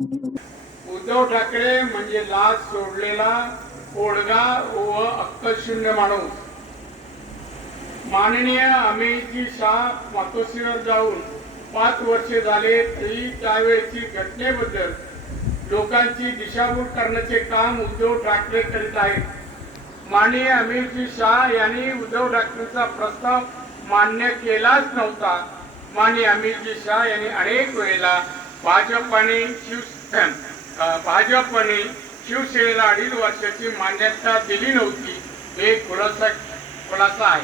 उद्धव ठाकरे म्हणजे लाज सोडलेला ओळगा व अक्कलशून्य माणूस. माननीय अमितजी शाह मातोश्रीवर जाऊन पाच वर्षे झाले तरी त्यावेळेची घटनेबद्दल लोकांची दिशाभूल करण्याचे काम उद्धव ठाकरे करीत आहेत. माननीय अमितजी शाह यांनी उद्धव ठाकरेंचा प्रस्ताव मान्य केलाच नव्हता. माननीय अमितजी शाह यांनी अनेक वेळेला भाजपने शिव भाजप भाजपने शिवसेनेला अडीच वर्षाची मान्यता दिली नव्हती. हे खुलासा खुलासा आहे.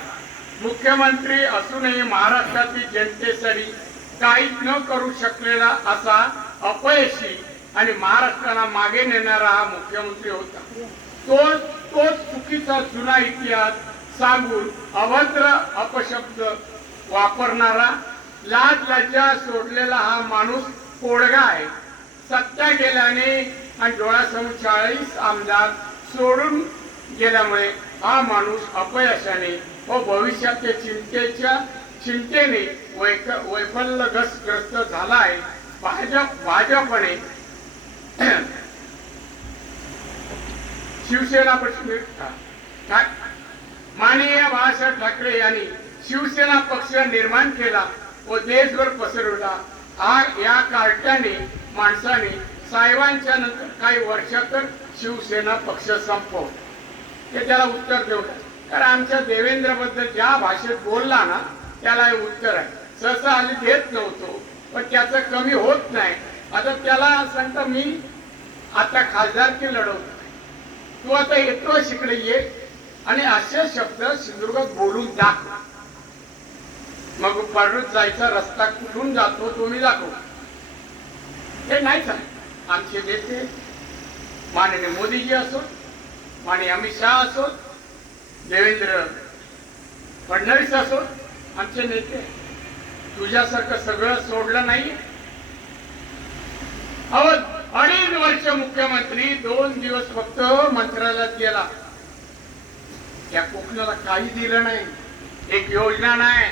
मुख्यमंत्री असूनही महाराष्ट्रातील जनतेसाठी काहीच न करू शकलेला असा अपयशी आणि महाराष्ट्राला मागे नेणारा हा मुख्यमंत्री होता. तो तोच चुकीचा जुना इतिहास सांगून अभद्र अपशब्द वापरणारा लाज लज्जा सोडलेला हा माणूस कोडगा आहे सत्ता गेल्याने आणि डोळ्यासमोर चाळीस आमदार सोडून गेल्यामुळे हा माणूस अपयशाने व भविष्याच्या चिंतेच्या चिंतेने वैक वैफल्यग्रस्त झाला आहे भाजप भाजपने शिवसेना प्रश्न माननीय बाळासाहेब ठाकरे यांनी शिवसेना पक्ष निर्माण केला व देशभर पसरवला. हा या कार्ट्याने माणसाने साहेबांच्या नंतर काही वर्षातच शिवसेना पक्ष संपव ते त्याला उत्तर देऊ कारण आमच्या देवेंद्रबद्दल ज्या भाषेत बोलला ना त्याला हे उत्तर आहे. सहसा आम्ही देत नव्हतो पण त्याचं कमी होत नाही. आता त्याला सांगता मी आता खासदारकी लढवतो तू आता येतो शिकडे ये आणि असे शब्द सिंधुदुर्गात बोलून दाखव. मग पळत जायचा रस्ता कुठून जातो तो मी दाखव. हे नाहीच आहे आमचे नेते माननीय मोदीजी असो माननीय अमित शहा असो देवेंद्र फडणवीस असो आमचे नेते तुझ्यासारखं सगळं सोडलं नाही अहो अडीच वर्ष मुख्यमंत्री दोन दिवस फक्त मंत्रालयात गेला. त्या कोकणाला काही दिलं नाही. एक योजना नाही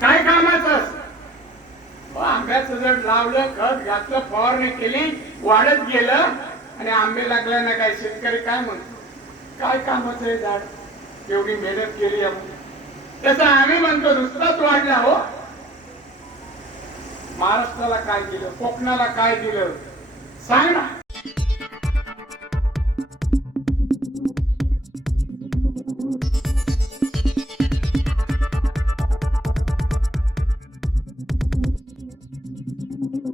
काय कामाचं अहो, आंब्याचं लावलं खत घातलं फवारणी केली वाढत गेलं आणि आंबे लागल्या ना काय? शेतकरी काय म्हणतो? काय कामाचं आहे झाड? एवढी मेहनत केली आपण. त्याचा आम्ही म्हणतो नुसताच वाढला हो. महाराष्ट्राला काय दिलं? कोकणाला काय दिलं? सांग ना.